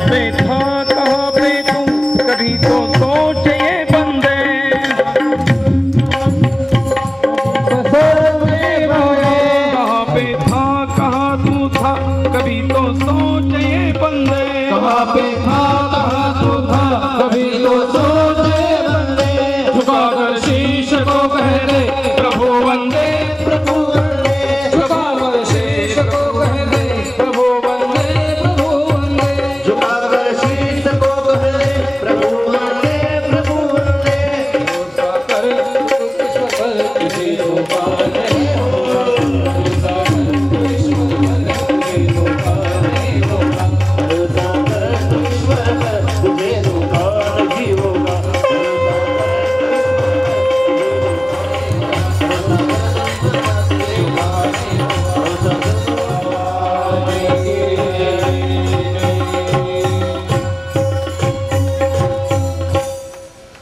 पे था कहाँ पे तू, कभी तो सोच ये बंदे। कहाँ पे था कहाँ तू था, कभी तो सोच ये बंदे। कहाँ पे था कहाँ तू था, कभी तो सोच ये बंदे। झुकाकर शीश को कह दे प्रभु वंदे, प्रभु वंदे। झुकाकर शीश को कह दे प्रभु वंदे, प्रभु वंदे। झुकाकर शीश को कह दे प्रभु वंदे, प्रभु वंदे। भरोसा कर ईश्वर पर किसी को पार नहीं होगा। भरोसा कर ईश्वर पर किसी को पार नहीं होगा। भरोसा कर ईश्वर पर तुझे धोखा नहीं होगा।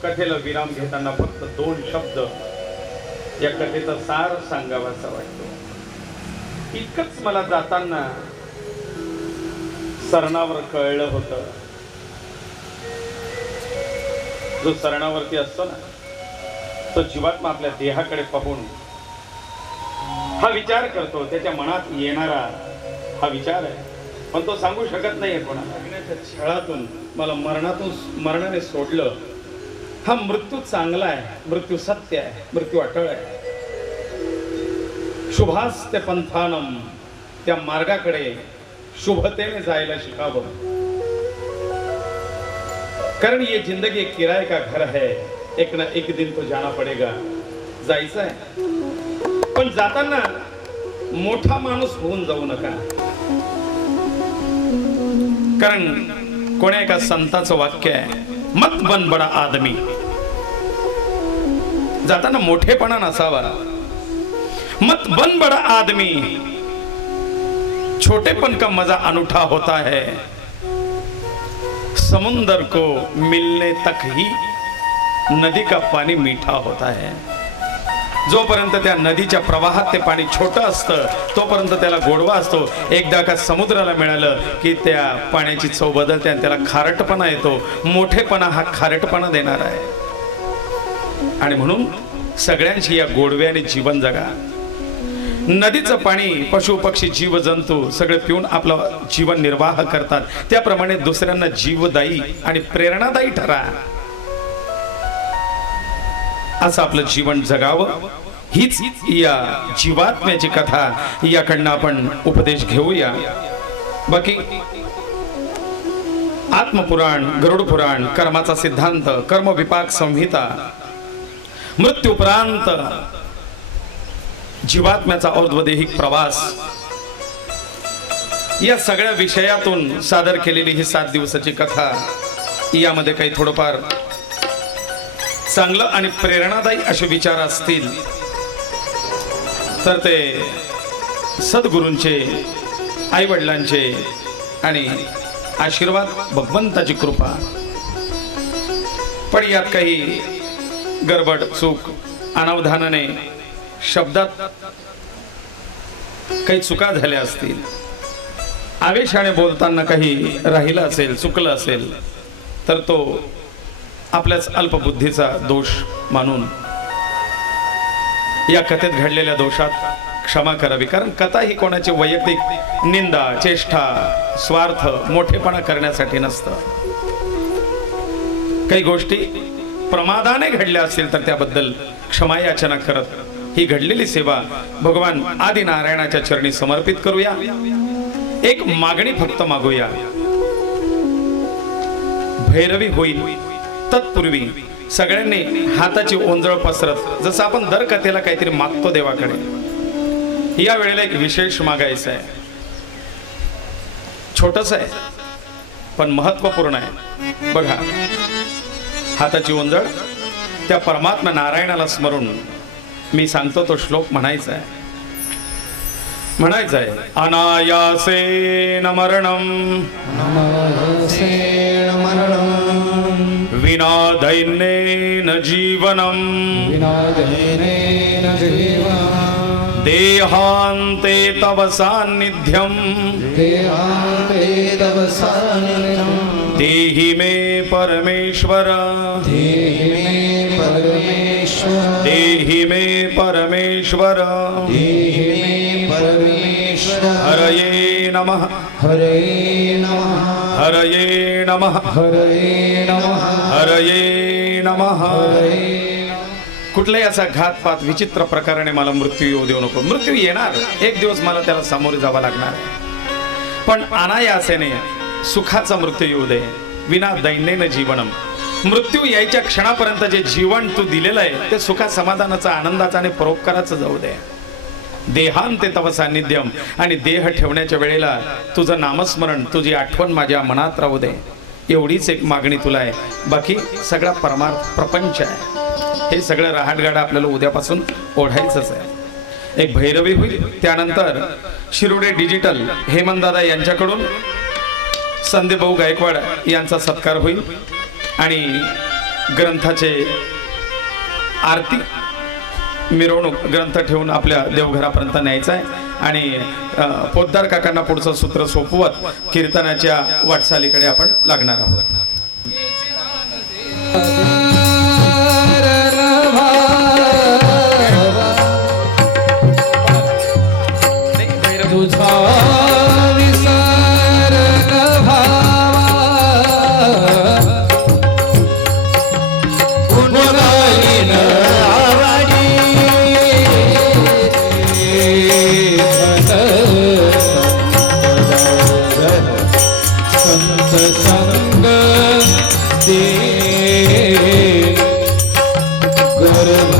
कथेला विराम घेताना फक्त 2 शब्द या कथेचा सार सांगावासा वाटतो. इतकंच मला जाताना सरणावर कळलं होतं. जो सरणावरती असतो ना, तो जीवात्मा आपल्या देहाकडे पाहून हा विचार करतो. त्याच्या मनात येणारा हा विचार आहे, पण तो सांगू शकत नाहीये कोणाला. छळातून मला मरणाने सोडलं. हा मृत्यू चांगला आहे, मृत्यू सत्य आहे, मृत्यू अटळ आहे. शुभास्ते पंथानम, त्या मार्गाकडे शुभतेने जायला शिकावं. कारण ये जिंदगी एक किराए का घर है, एक ना एक दिन तो जाना पडेगा. जायचं आहे, पण जाताना मोठा माणूस होऊन जाऊ नका. कारण कोण्या एका संताचं वाक्य आहे, मत बन बडा आदमी. जाताना मोठेपणा नसावा. मत बन बड़ा आदमी, छोटेपन का मजा अनूठा होता है. समुंदर को मिलने तक ही नदी का पाणी मीठा होता है. जोपर्यंत त्या नदीच्या प्रवाहात ते पाणी छोटं असतं तोपर्यंत त्याला गोडवा असतो. एकदा का समुद्राला मिळालं की त्या पाण्याची चव बदलते आणि त्याला खारटपणा येतो. मोठेपणा हा खारटपणा देणार आहे. आणि म्हणून सगळ्यांशी या गोडव्याने जीवन जगा. नदीचं पाणी पशु पक्षी जीव जंतू सगळे पिऊन आपलं जीवन निर्वाह करतात. त्याप्रमाणे दुसऱ्यांना जीवदायी आणि प्रेरणादायी ठरा. असं आपलं जीवन जगावं. हीच या जीवात्म्याची कथा. याकडनं आपण उपदेश घेऊया. बाकी आत्मपुराण, गरुड पुराण, कर्माचा सिद्धांत, कर्म विपाक संहिता, मृत्यूपरांत जीवात्म्याचा और्ध्वदेहिक प्रवास, या सगळ्या विषयातून सादर केलेली ही 7 दिवसाची कथा. यामध्ये काही थोडंफार चांगलं आणि प्रेरणादायी असे विचार असतील तर ते सद्गुरूंचे, आई वडिलांचे आणि आशीर्वाद, भगवंताची कृपा. पण यात काही गडबड, चूक, अनावधानाने शब्दात काही चुका झाल्या असतील, आवेशाने बोलताना काही राहिलं असेल, चुकलं असेल तर तो आपल्याच अल्पबुद्धीचा दोष मानून या कथेत घडलेल्या दोषात क्षमा करावी. कारण कथा ही कोणाची वैयक्तिक निंदा, चेष्टा, स्वार्थ, मोठेपणा करण्यासाठी नसतं. काही गोष्टी प्रमादाने घडल्या असतील तर त्याबद्दल क्षमा याचना करत ही घडलेली सेवा भगवान आदि नारायणाच्या चरणी समर्पित करूया. एक मागणी फक्त मागूया. भैरवी होईल तत्पूर्वी सगळ्यांनी हाताची ओंजळ पसरत, जसं आपण दर कथेला काहीतरी मागतो देवाकडे, या वेळेला एक विशेष मागायचं आहे. छोटस आहे पण महत्वपूर्ण आहे. बघा, हाताची ओंजळ त्या परमात्मा नारायणाला स्मरून मी सांगतो तो श्लोक म्हणायचा आहे. म्हणायचं आहे, अनायासेन मरणं विना दैन्येन जीवनं देहान्ते तव सान्निध्यं देहि मे परमेश्वर देहि मे परमेश्वर देहि मे परमेश्वर देहि मे परमेश्वर हरये नमः हरे नमः हरये नमः हरे नमः हरये नमः हरे कुठलाही असा घातपात विचित्र प्रकाराने मला मृत्यू येऊ देऊ नको. मृत्यू येणार, एक दिवस मला त्याला सामोरे जावं लागणार आहे, पण अनायासेने सुखाचा मृत्यू येऊ दे. विना दैन्येन जीवनम. मृत्यू यायच्या क्षणापर्यंत जे जीवन तू दिलेलं आहे ते सुखा समाधानाचं, आनंदाचं आणि परोपकाराचं जाऊ दे. देहांते तव सान्निध्यम. आणि देह ठेवण्याच्या वेळेला तुझं नामस्मरण, तुझी आठवण माझ्या मनात राहू दे. एवढीच एक मागणी तुला आहे. बाकी सगळा परमार्थ प्रपंच आहे. हे सगळं रहाटगाडा आपल्याला उद्यापासून ओढायचंच आहे. एक भैरवी होईल, त्यानंतर शिरोडे डिजिटल हेमंतदादा यांच्याकडून संदीप भाऊ गायकवाड यांचा सत्कार होईल आणि ग्रंथाचे आरती मिरवणूक ग्रंथ ठेवून आपल्या देवघरापर्यंत न्यायचा आहे. आणि पोद्दार काकांना पुढचं सूत्र सोपवत कीर्तनाच्या वाटचालीकडे आपण लागणार आहोत. तुझा विसर भावा गुणगायीन आवडी संत संग दे गर्भ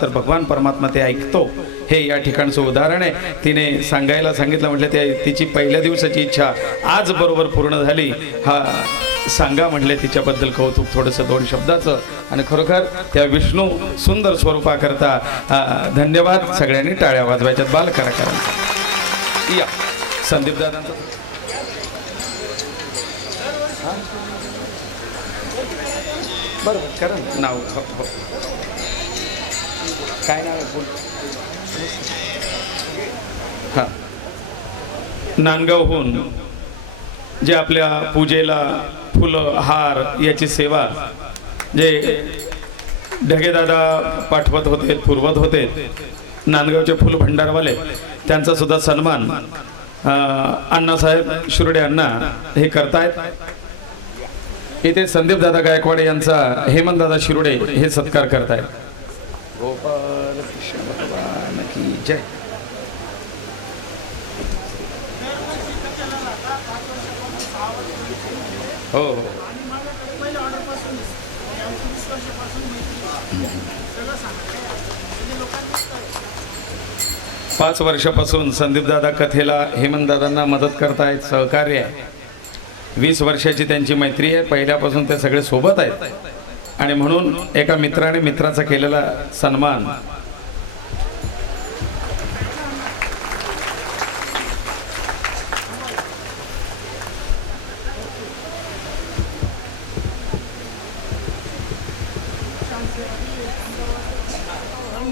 तर भगवान परमात्मा ते ऐकतो, हे या ठिकाणचं उदाहरण आहे. तिने सांगायला सांगितलं, म्हटलं ते तिची पहिल्या दिवसाची इच्छा आज बरोबर पूर्ण झाली. हा सांगा म्हटले तिच्याबद्दल कौतुक थोडंसं 2 शब्दाचं. आणि खरोखर त्या विष्णू सुंदर स्वरूपाकरता धन्यवाद. सगळ्यांनी टाळ्या वाजवायच्यात बाल कलाकारांचा. या संदीप दादांचा बरोबर करा नाव. काय नाव आहे? हां, नांदगावहून जे आपल्या पूजेला फुलं हार याची सेवा जे ढगेदादा पाठवत होते, पुरवत होते, नांदगावचे फुल भंडारवाले, त्यांचा सुद्धा सन्मान अण्णासाहेब शिरोडे अण्णा हे करतायत. इथे संदीप दादा गायकवाड यांचा हेमंतदादा शिरोडे हे सत्कार करतायत. गोपाल कृष्ण भगवान जय. हो हो 5 वर्षापासून संदीपदादा कथेला हेमंतदादांना मदत करतायत, सहकार्य आहे. 20 वर्षाची त्यांची मैत्री आहे, पहिल्यापासून ते सगळे सोबत आहेत आणि म्हणून एका मित्राने मित्राचा केलेला सन्मान.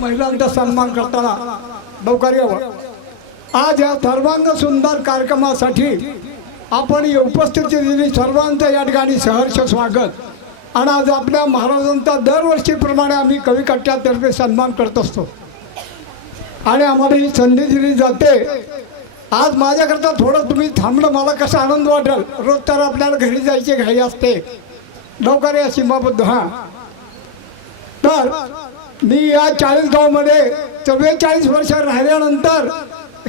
महिलांचा सन्मान करताना लवकर यावं. आज या सर्वांग सुंदर कार्यक्रमासाठी आपण उपस्थिती दिली, सर्वांचं या ठिकाणी सहर्ष स्वागत. आणि आज आपल्या महाराजांचा दरवर्षीप्रमाणे आम्ही कवी कट्ट्यातर्फे सन्मान करत असतो आणि आम्हाला ही संधी दिली जाते. आज माझ्याकरता थोडं तुम्ही थांबलं, मला कसा आनंद वाटेल. रोज तर आपल्याला घरी जायची घाई असते. लवकर या सीमाबद्ध. हां, तर मी या 40 गावमध्ये 44 वर्ष राहिल्यानंतर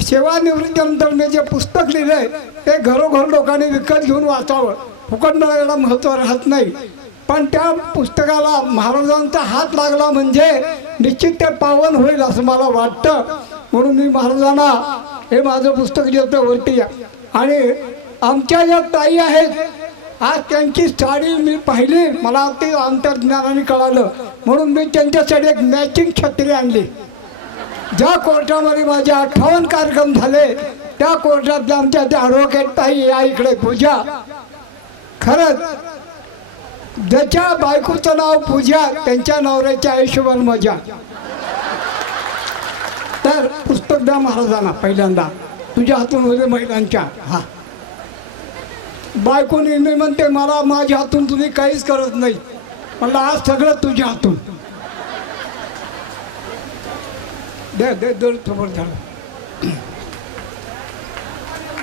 सेवानिवृत्तीनंतर मी जे पुस्तक लिहिलंय ते घरोघर लोकांनी विकत घेऊन वाचावं. फुकट मिळायला महत्त्व राहत नाही, पण त्या पुस्तकाला महाराजांचा हात लागला म्हणजे निश्चित ते पावन होईल असं मला वाटतं. म्हणून मी महाराजांना हे माझं पुस्तक देतो वरती. आणि आमच्या ज्या ताई आहेत, आज त्यांची साडी मी पाहिली, मला ते अंतर्ज्ञानाने कळालं. म्हणून मी त्यांच्यासाठी एक मॅचिंग छत्री आणली. ज्या कोर्टामध्ये माझे 58 कार्यक्रम झाले त्या कोर्टातल्या आमच्या त्या ॲडव्होकेट ताई या इकडे पूजा. खरंच ज्याच्या बायकोचं नाव पूजा त्यांच्या नवऱ्याच्या आयुष्यभर मजा. तर पुस्तक द्या महाराजांना पहिल्यांदा, तुझ्या हातून होते महिलांच्या. हा, बायको नेहमी म्हणते मला माझ्या हातून तुम्ही काहीच करत नाही. म्हणलं आज सगळं तुझ्या हातून. दे दे दोन समोर झालं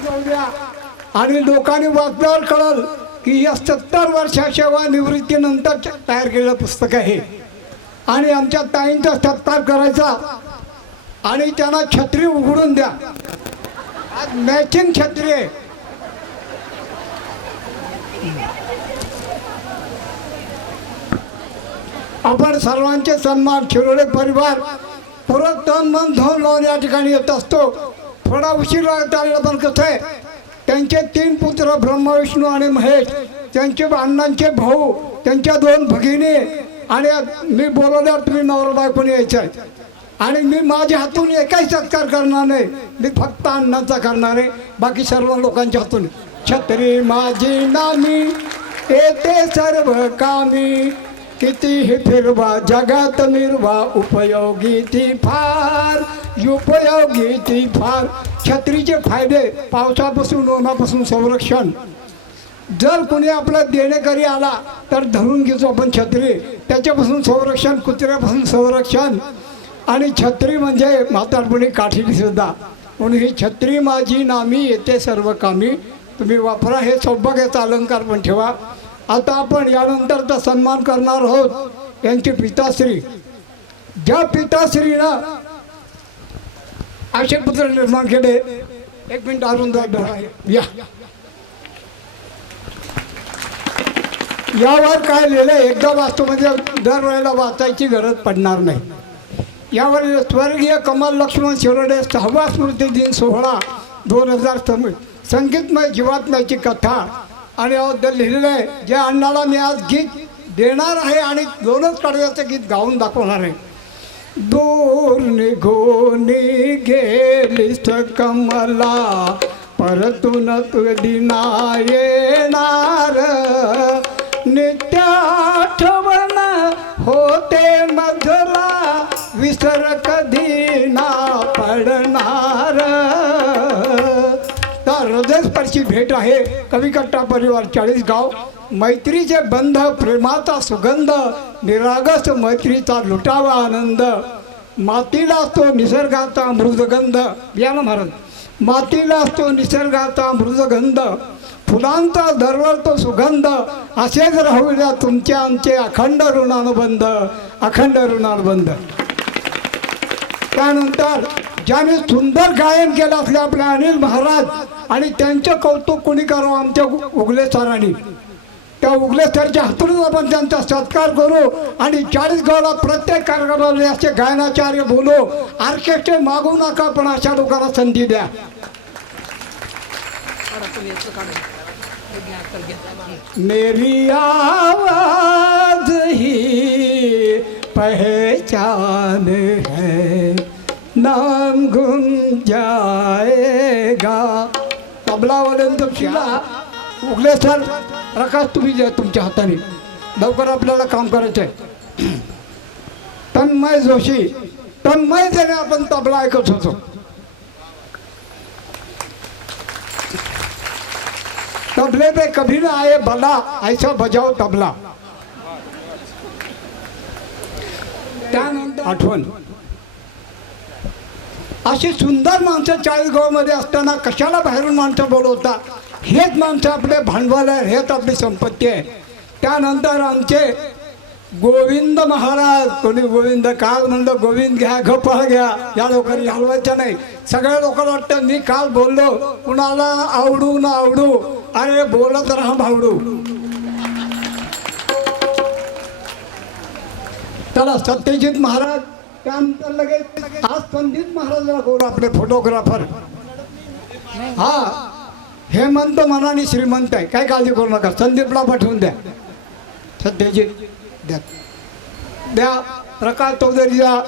जाऊ द्या. आणि लोकांनी वाचल्यावर कळल की या 70 वर्षा सेवा निवृत्तीनंतर तयार केलेलं पुस्तक आहे. आणि आमच्या ताईंचा सत्कार करायचा आणि त्यांना छत्री उघडून द्या. आज मॅचिंग छत्री आहे. आपण सर्वांचे सन्मान, शिरोडे परिवार पुरं तन मन धन लावून या ठिकाणी येत असतो. थोडा उशीर लागला, पण कसं आहे, त्यांचे 3 पुत्र ब्रह्मा विष्णू आणि महेश, त्यांचे अण्णांचे भाऊ, त्यांच्या 2 भगिनी. आणि मी बोलवल्यावर तुम्ही नवरा बायकोनी यायचं आहे. आणि मी माझ्या हातून एकही सत्कार करणार नाही, मी फक्त अण्णांचा करणार आहे, बाकी सर्व लोकांच्या हातून. छत्री माझी नामी येते सर्व कामी, कितीही फिरवा जगात मिरवा, उपयोगी ती फार, उपयोगी ती फार. छत्रीचे फायदे: पावसापासून उन्हापासून संरक्षण. जर कोणी आपला देणेकरी आला तर धरून घेतो आपण छत्री, त्याच्यापासून संरक्षण, कुत्र्यापासून संरक्षण. आणि छत्री म्हणजे म्हातारपणी काठीली सुद्धा. म्हणून ही छत्री माझी नामी येते सर्व कामी, तुम्ही वापरा. हे सौभाग्याचा अलंकार पण ठेवा. आता आपण यानंतरचा सन्मान करणार आहोत यांची पिताश्री. ज्या पिताश्रीनं आशयपत्र निर्माण केले. 1 मिनिट अरुण या. यावर काय लिहिलं एकदा वाचतो म्हणजे दरवेळेला वाचायची गरज पडणार नाही. यावर स्वर्गीय कमल लक्ष्मण शिरोडे 6वा स्मृती दिन सोहळा 2000 संगीतमय जीवात्म्याची कथा. आणि याबद्दल लिहिलेलं आहे. जे अण्णाला मी आज गीत देणार आहे आणि 2च कडव्याचं गीत गाऊन दाखवणार आहे. दूर निघून गेलीस कमला, परतून कधी नाही येणार, नित्य आठवण होते मधला, विसर कधी ना पडणार. तर हृदयस्पर्शी भेट आहे. कवी कट्टा परिवार 40 गाव. मैत्रीचे बंध, प्रेमाचा सुगंध, निरागस मैत्रीचा लुटावा आनंद. मातीला असतो निसर्गाचा मृदगंध. या ना महाराज. मातीला असतो निसर्गाचा मृदगंध, फुलांचा दरवळतो सुगंध. असेच राहू द्या तुमचे आमचे अखंड ऋणानुबंध, अखंड ऋणानुबंध. त्यानंतर ज्याने सुंदर गायन केलं असले आपले अनिल महाराज, आणि त्यांचं कौतुक कोणी करावं आमच्या उगले सरांनी. त्या उगले सरच्या हातूनच आपण त्यांचा सत्कार करू आणि 40 गावाला प्रत्येक कार्यक्रमाला असे गायनाचार्य बोलू. ऑर्केस्ट्रा मागू नका, पण अशा लोकांना संधी द्या. मेरी आवाज ही पहचान है, नाम गुम जाएगा. तबलावाल्यांचं शिला उगले सर, प्रकाश तुम्ही द्या तुमच्या हाताने. लवकर आपल्याला काम करायचं आहे. तन्मय जोशी, तन्मयतेने आपण तबला ऐकत होतो. तबले पे कभी ना आए भला, ऐसा बजाओ तबला. त्यानंतर आठवण, अशी सुंदर माणसं 40 गावामध्ये असताना कशाला बाहेरून माणसं बोलवता. हेच माणसं आपले भांडवल आहे, हेच आपली संपत्ती आहे. त्यानंतर आमचे गोविंद महाराज, कोणी गोविंद, काल म्हणलं गोविंद घ्या, गप्पा घ्या, या लोकांनी हलवायचं नाही. सगळ्या लोकांना वाटतं मी काल बोललो, कुणाला आवडू ना आवडू, अरे बोलत राहा भावडू. चला सत्यजित महाराज, त्यानंतर लगेच आज संदीप महाराजांना बोलू, आपले फोटोग्राफर. हा हेमंत मनाने श्रीमंत आहे, काय काळजी करू नका. संदीपला पाठवून द्या. सत्यजित द्या, द्या. प्रकाश चौधरी द्या.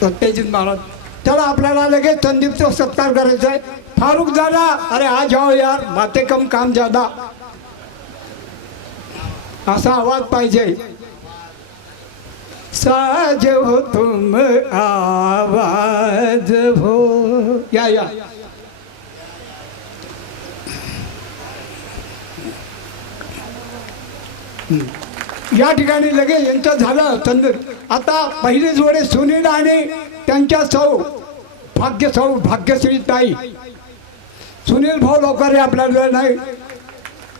सत्यजित महाराज. चला आपल्याला लगेच संदीपचा सत्कार करायचा आहे. फारुख दादा, अरे आ जाओ यार, बातें कम काम ज्यादा, असा आवाज पाहिजे. साज हो तुम आवाज हो, या या. या ठिकाणी लगेच यांचं झालं संदीप. आता पहिली जोडे सुनील आणि त्यांच्या भाग्यश्री ताई. सुनील भाऊ लवकर आपल्याला नाही,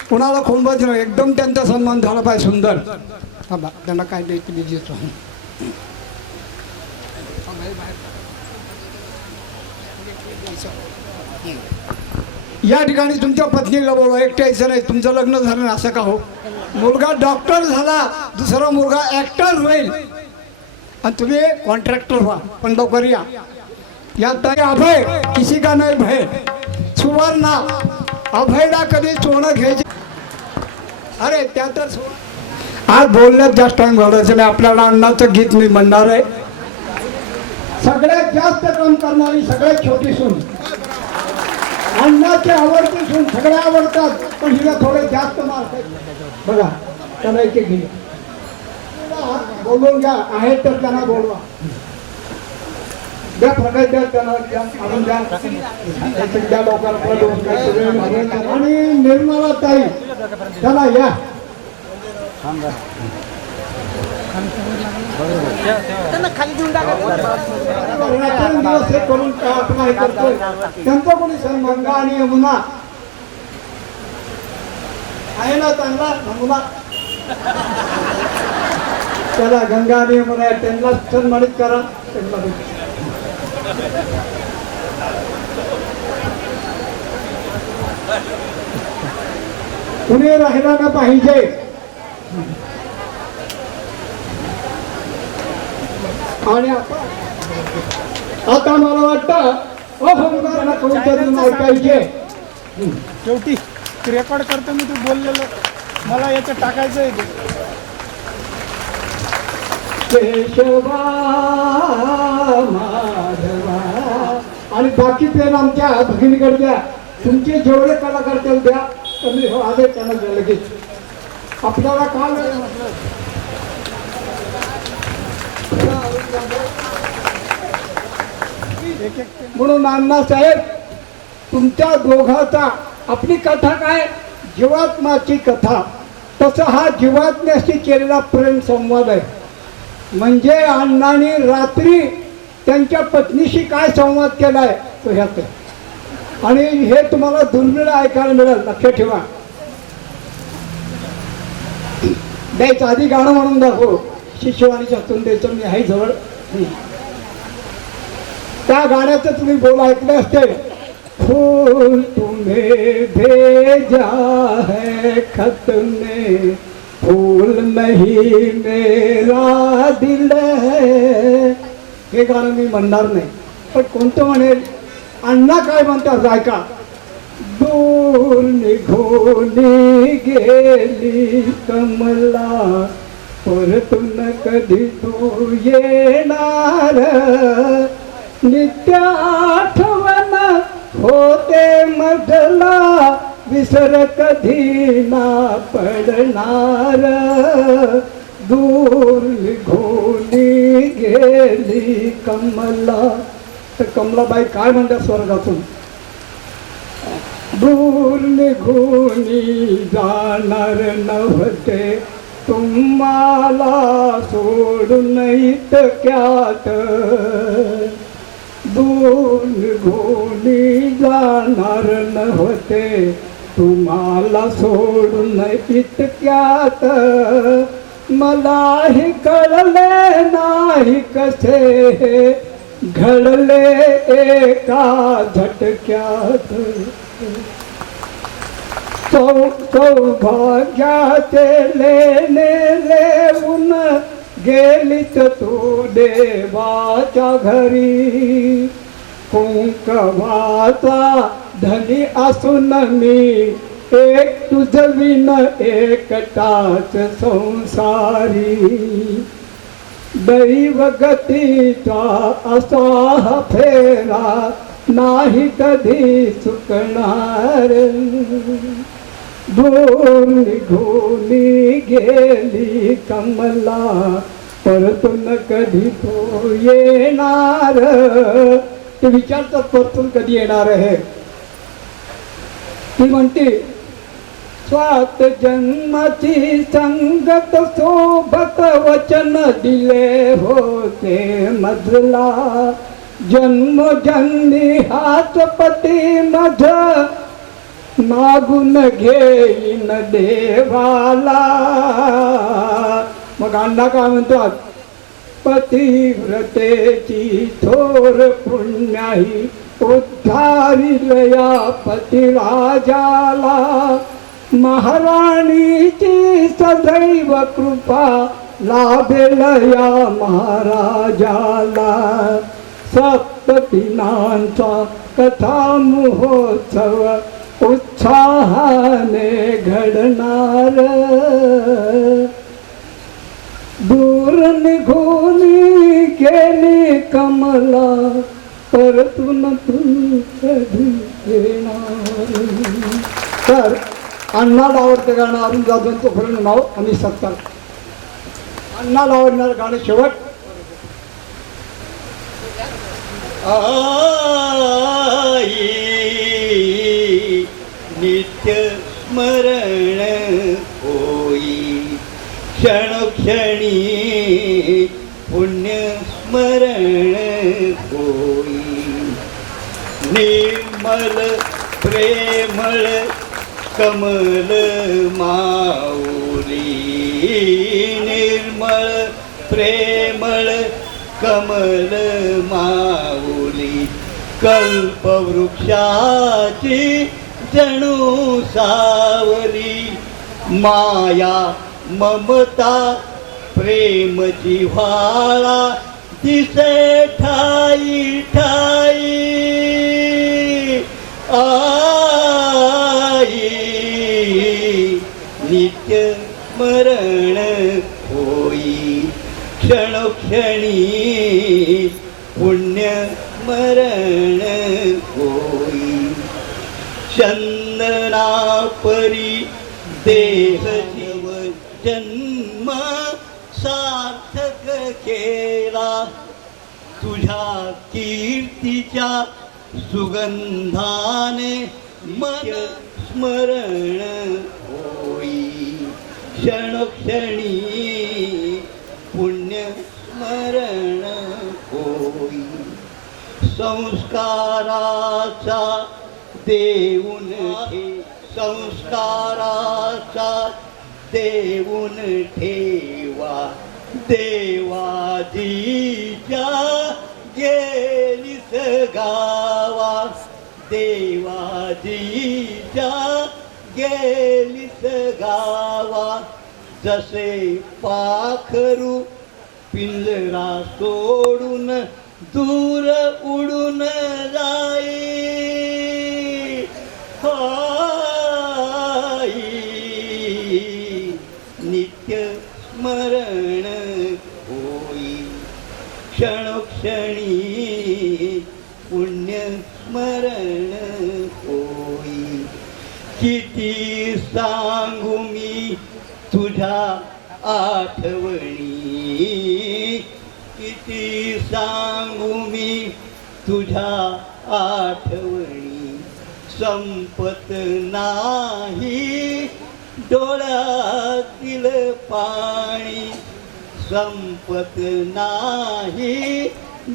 कुणाला खोंबच नाही, एकदम त्यांचा सन्मान झाला पाहिजे. सुंदर. त्यांना काय द्यायची बिझनेस. या ठिकाणी तुमच्या पत्नीला बोलवा, एकट्याचं नाही. तुमचं लग्न झालं ना, असं का हो. मुलगा डॉक्टर झाला, दुसरा मुलगा ऍक्टर होईल आणि तुम्ही कॉन्ट्रॅक्टर व्हा. पण लवकर या. यात अभय, किसी का नाही भय. सुवर्णा, अभयला कधी सोनं घ्यायचे. अरे त्या तर आज बोलण्यात जास्त टाइम घालायचं नाही. आपल्याला अण्णाचं गीत मी म्हणणार आहे. सगळ्यात जास्त काम करणारी सगळ्यात छोटी सून, अण्णाची आवडती सून. सगळ्या आवडतात, पण हिला थोडे जास्त मार्क आहेत. बघा त्याला एक घे, बोलून घ्या. आहे तर त्यांना बोलवा, द्या प्रकाश द्या, त्यांना आणून द्या. द्या लवकर. आणि निर्मला ताई, चला या. दिवस हे करून आपण हे करतोय. त्यांचा कोणी सण गंगा आणि यमुना आहे ना, चांगला नमुना. त्याला गंगा आणि यमुना, त्यांना सन्मानित करा. कुणी राहिला ना पाहिजे. आणि आता मला वाटतं ऐकायचे. शेवटी रेकॉर्ड करतो मी, तू बोललेलं मला याचं टाकायचं आहे. केशवा माधवा. आणि बाकी पेन आमच्या भगिनीकडे द्या. तुमचे जेवढे कला करतील द्या. कमी हो आले त्यांना द्या लगेच. आपल्याला काल म्हणून अण्णासाहेब, तुमच्या दोघाचा आपली कथा काय, जीवात्माची कथा. तसं हा जीवात्म्याशी केलेला प्रेम संवाद आहे. म्हणजे अण्णांनी रात्री त्यांच्या पत्नीशी काय संवाद केलाय तो ह्यात. आणि हे तुम्हाला दुर्मिळ ऐकायला मिळेल, लक्षात ठेवा. द्यायचं आधी गाणं म्हणून दाखव. शिशुवाणीच्या तुंडेचं मी आहे जवळ. त्या गाण्याचं तुम्ही बोल ऐकले असते. फूल तुम्हें भेजा है खत में, फूल नहीं मेरा दिल है. हे गाणं मी म्हणणार नाही, पण कोणतं म्हणेल. अण्णा काय म्हणतात ऐका. दूर निघून गेली कमला, परतून कधी तू येणार. नित्य आठवण होते मधला, विसर कधी ना पडणार. दूर निघून गेली कमला. तर कमलाबाई काय म्हणतात स्वर्गातून. दूर निघून जाणार नव्हते, तुम्हाला सोडून इतक्यात. दूर निघून जाणार नव्हते, तुम्हाला सोडून इतक्यात. मलाही कळले नाही कसे घडले एका झटक्यात. सौभाग्याचे लेणे लेऊन गेलीच तू देवाच्या घरी. कुंकवाचा धनी असून मी एक तुझविन एकटाच संसारी. दैव गतीचा असा हा फेरा नाही कधी चुकणार. दूर निघून गेली कमला, परतून कधी तो येणार. ते विचारतात परतून कधी येणार आहे. ती म्हणते स्वात जन्माची संगत सोबत वचन दिले होते मजला. जन्म जन्मी हाच पती मध मागून घेईन देवाला. मग अण्णा काय म्हणतात. पतिव्रतेची थोर पुण्याही उद्धारिल या पतिराजाला. महाराणीची सदैव कृपा लाभेल या महाराजाला. सप्तदिनांचा कथा महोत्सव उत्साहाने घडणार. दूर निघून गेली कमला, परतून तू कधी येणार. तर अण्णाला आवडतं गाणं अरुण जाधवांचं पूर्ण नाव आणि सत्ता. अण्णाला आवडणारं गाणं शेवट. आई नित्य स्मरण होई, क्षणोक्षणी पुण्य स्मरण होई. निर्मल प्रेमळ कमल माऊली, निर्मळ प्रेमळ कमल माऊली. कल्पवृक्षाची जणू सावली, माया ममता प्रेमची व्हाळा दिसे ठाई ठाई. आई नित्य स्मरण होई, क्षणोक्षणी पुण्य स्मरण होई. चंदना परी देह जीव जन्म सार्थक केला, तुझ्या कीर्तीच्या सुगंधाने मन स्मरण होई. क्षणोक्षणी पुण्य स्मरण होई. संस्काराचा देऊन संस्काराचा देऊन ठेवा देवाजीच्या गेलीस गावा देवाजीच्या गेलीस गावा जसे पाखरू पिंजरा सोडून दूर उडून जाई हाई नित्य स्मरण होई क्षणोक्षणी पुण्य स्मरण होई किती सांगू मी तुझ्या आठवणी किती सांगू मी तुझ्या आठवणी संपत नाही डोळ्यातील पाणी संपत नाही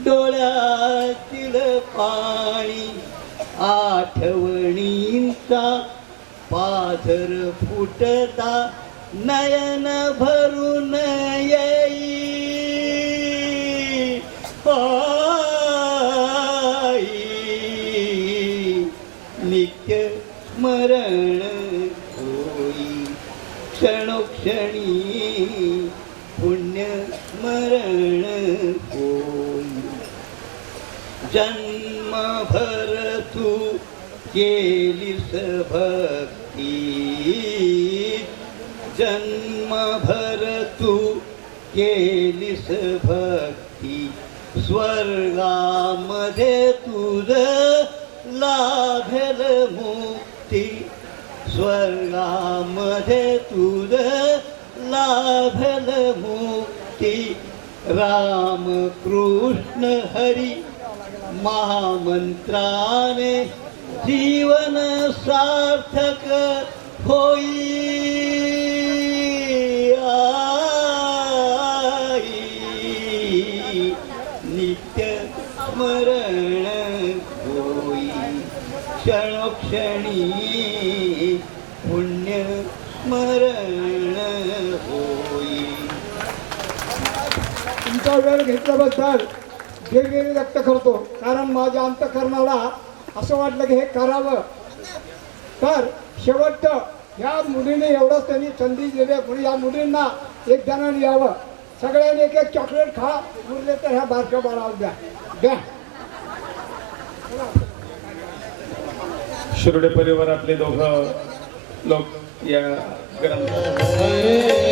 डोळ्यातील पाणी आठवणींचा पाझर फुटता नयन भरून येई आई नित्य स्मरण होई क्षणोक्षणी पुण्य स्मरण होई जन्मभर तू केलीस भक्ती जन्मभर तू केलीस भक्ती स्वर्गामध्ये तुझ लाभेल मुक्ती स्वर्गामध्ये तुझ लाभेल मुक्ती राम कृष्ण हरी महामंत्राने जीवन सार्थक होई आई नित्य स्मरण होई क्षणोक्षणी पुण्य स्मरण होई तुमचा वेळ घेतल्याबद्दल दिलगिरी व्यक्त करतो कारण माझ्या अंतःकरणाला असं वाटलं की हे करावं तर शेवटचं ह्या मुलीने एवढंच त्यांनी संधी दिली म्हणून या मुलींना एक जणांनी यावं सगळ्यांनी एक एक चॉकलेट खा उरले तर ह्या बारक्या बाळाला द्या द्या शिरोडे परिवारातले दोघं लोक या ग्रंथ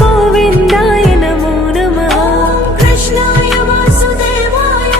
गोविन्दाय नमो नमः कृष्णाय वासुदेवाय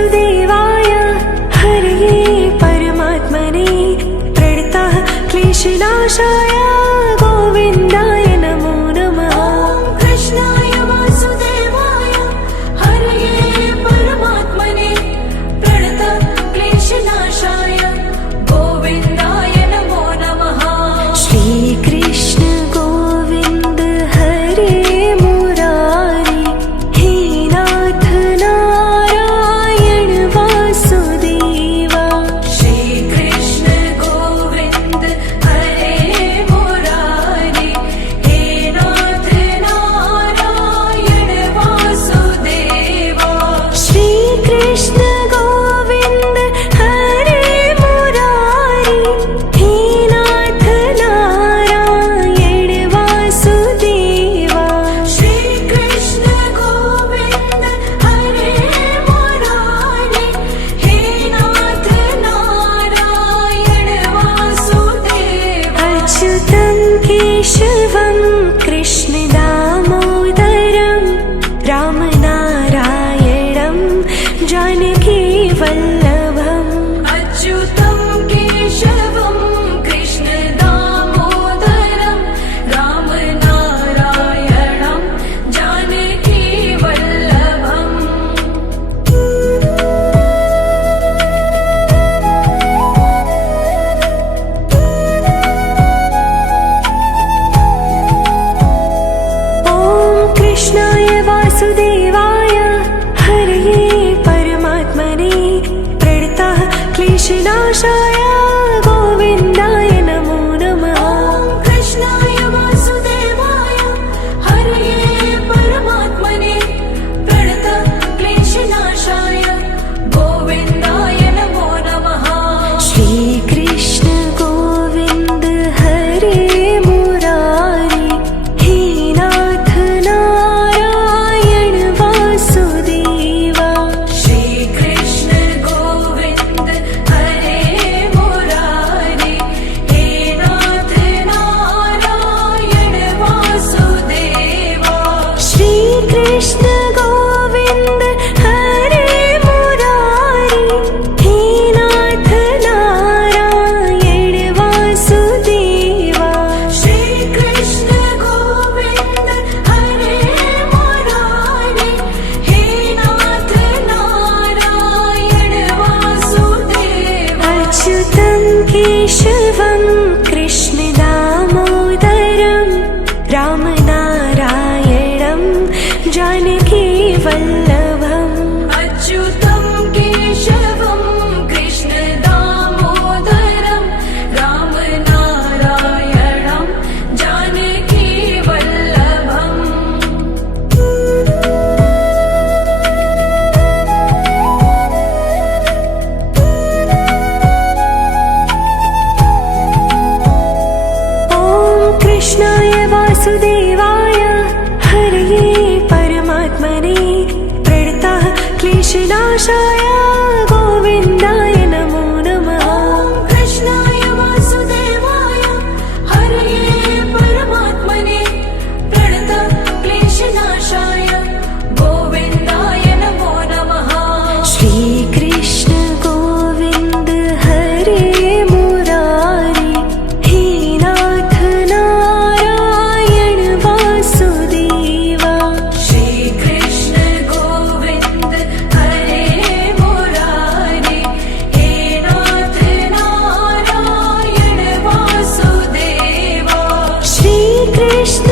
वासुदेवाय हरये परमात्मने प्रणतः क्लेशनाशाय गोविन्दाय नमो नमः। कृष्णाय वासुदेवाय हरये परमात्मने प्रणतः क्लेशनाशाय गोविन्दाय नमो नमः। श्रीकृष्ण गोविन्द हरे मुरारी हे नाथ नारायण वासुदेवा। श्रीकृष्ण गोविन्द हरे मुरारी हे नाथ नारायण वासुदेवा। श्रीकृष्ण गोविन्द हरे मुरारी हे नाथ नारायण वासुदेवा। श्रीकृष्ण गोविन्द हरे मुरारी हे नाथ नारायण वासुदेवा। अच्युतं केशवं कृष्ण दामोदरं रामनारायणं जानकी वल्लभम्। अच्युतं केशवं कृष्ण दामोदरं रामनारायणं जानकी वल्लभम्। ॐ कृष्णाय वासुदेवाय हरये परमात्मने प्रणतः क्लेशनाशाय गोविन्दाय नमो नमः। कृष्णाय वासुदेवाय हरये परमात्मने प्रणतः क्लेशनाशाय गोविन्दाय नमो नमः। श्रीकृष्ण गोविन्द हरे मुरारी हे नाथ नारायण वासुदेवा। श्रीकृष्ण गोविन्द हरे मुरारी हे नाथ नारायण वासुदेवा। श्रीकृष्ण गोविन्द हरे मुरारी हे नाथ नारायण वासुदेवा। श्रीकृष्ण गोविन्द हरे मुरारी हे नाथ नारायण वासुदेवा। अच्युतं केशवं कृष्ण दामोदरं रामनारायणं जानकी वल्लभम्। अच्युतं केशवं कृष्ण दामोदरं रामनारायणं जानकी वल्लभम्। ॐ कृष्णाय वासुदेवाय हरये परमात्मने प्रणतः क्लेशनाशाय गोविन्दाय नमो नमः। कृष्णाय वासुदेवाय हरये परमात्मने प्रणतः क्लेशनाशाय गोविन्दाय नमो नमः। श्रीकृष्ण गोविन्द हरे मुरारी हे नाथ नारायण वासुदेवा। श्रीकृष्ण गोविन्द हरे मुरारी हे नाथ नारायण वासुदेवा। श्रीकृष्ण